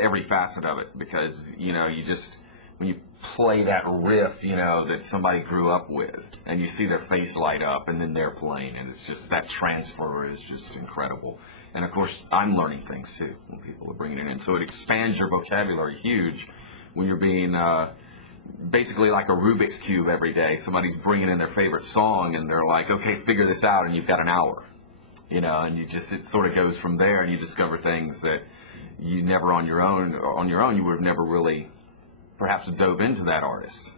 every facet of it, because you just, when you play that riff, that somebody grew up with, and you see their face light up, and then they're playing, and it's just, that transfer is just incredible. And of course, I'm learning things too when people are bringing it in, so it expands your vocabulary huge when you're being basically like a Rubik's Cube every day. Somebody's bringing in their favorite song, and they're like, okay, figure this out, and you've got an hour, and it sort of goes from there, and you discover things that you never on your own you would have never really perhaps dove into that artist.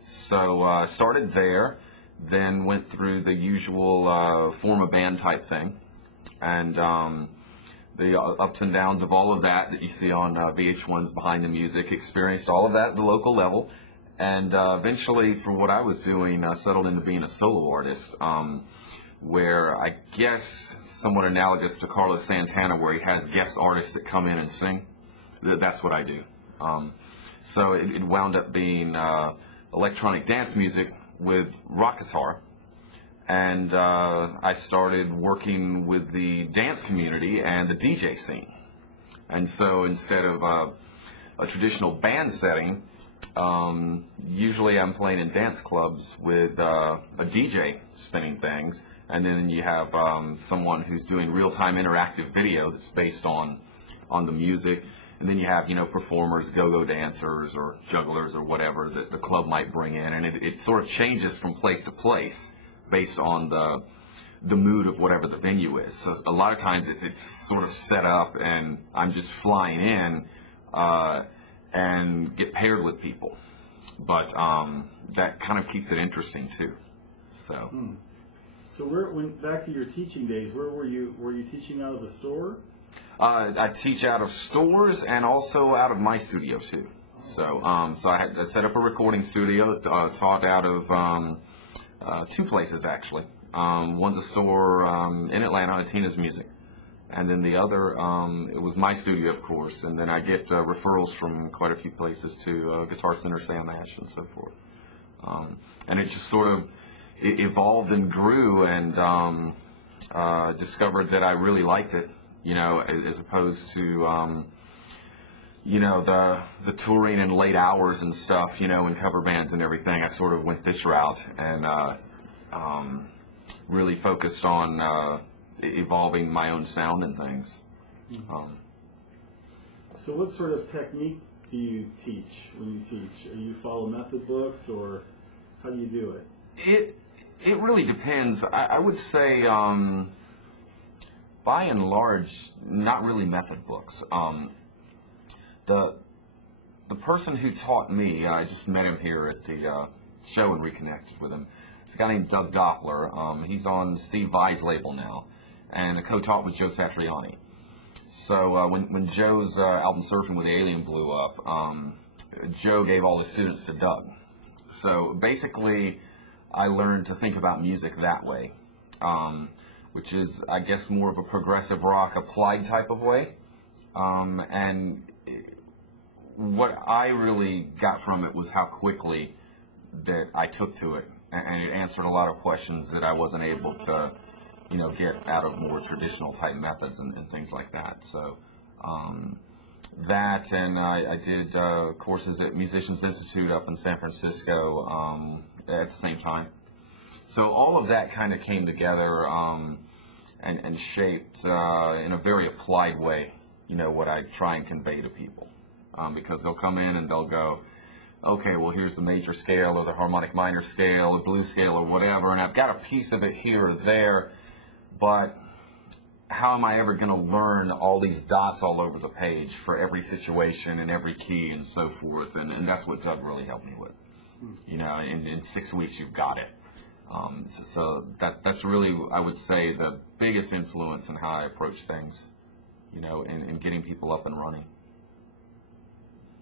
So started there, then went through the usual form a band type thing, and the ups and downs of all of that you see on VH1's Behind the Music, experienced all of that at the local level, and eventually, for what I was doing, settled into being a solo artist, where I guess somewhat analogous to Carlos Santana, where he has guest artists that come in and sing. That's what I do. So it wound up being electronic dance music with rock guitar, and I started working with the dance community and the DJ scene. And so instead of a traditional band setting, usually I'm playing in dance clubs with a DJ spinning things, and then you have someone who's doing real-time interactive video that's based on the music, and then you have performers, go-go dancers or jugglers or whatever that the club might bring in, and it sort of changes from place to place based on the mood of whatever the venue is. So a lot of times it's sort of set up, and I'm just flying in and get paired with people, but that kind of keeps it interesting too. So. So back to your teaching days, where were you? Were you teaching out of the store? I teach out of stores and also out of my studio too. So I set up a recording studio, taught out of 2 places actually. One's a store in Atlanta, Atina's Music, and then the other, it was my studio, of course, and then I get referrals from quite a few places to Guitar Center, Sam Ash, and so forth. And it just sort of evolved and grew, and discovered that I really liked it, as opposed to the touring and late hours and stuff, and cover bands and everything. I sort of went this route and really focused on evolving my own sound and things. So what sort of technique do you teach when you teach? Do you follow method books, or how do you do it? It really depends. I would say, by and large, not really method books. The person who taught me, I just met him here at the show and reconnected with him. It's a guy named Doug Doppler. He's on Steve Vai's label now, and co-taught with Joe Satriani. So when Joe's album Surfing with the Alien blew up, Joe gave all his students to Doug. So basically, I learned to think about music that way, which is, I guess, more of a progressive rock applied type of way. And what I really got from it was how quickly that I took to it, and it answered a lot of questions that I wasn't able to, get out of more traditional type methods and things like that. So that, and I did courses at Musicians Institute up in San Francisco at the same time. So all of that kind of came together and shaped in a very applied way, what I try and convey to people. Because they'll come in and they'll go, okay, well, here's the major scale or the harmonic minor scale or blues scale or whatever, and I've got a piece of it here or there, but how am I ever going to learn all these dots all over the page for every situation and every key and so forth? And that's what Doug really helped me with. In 6 weeks you've got it. So that's really, I would say, the biggest influence in how I approach things, in getting people up and running.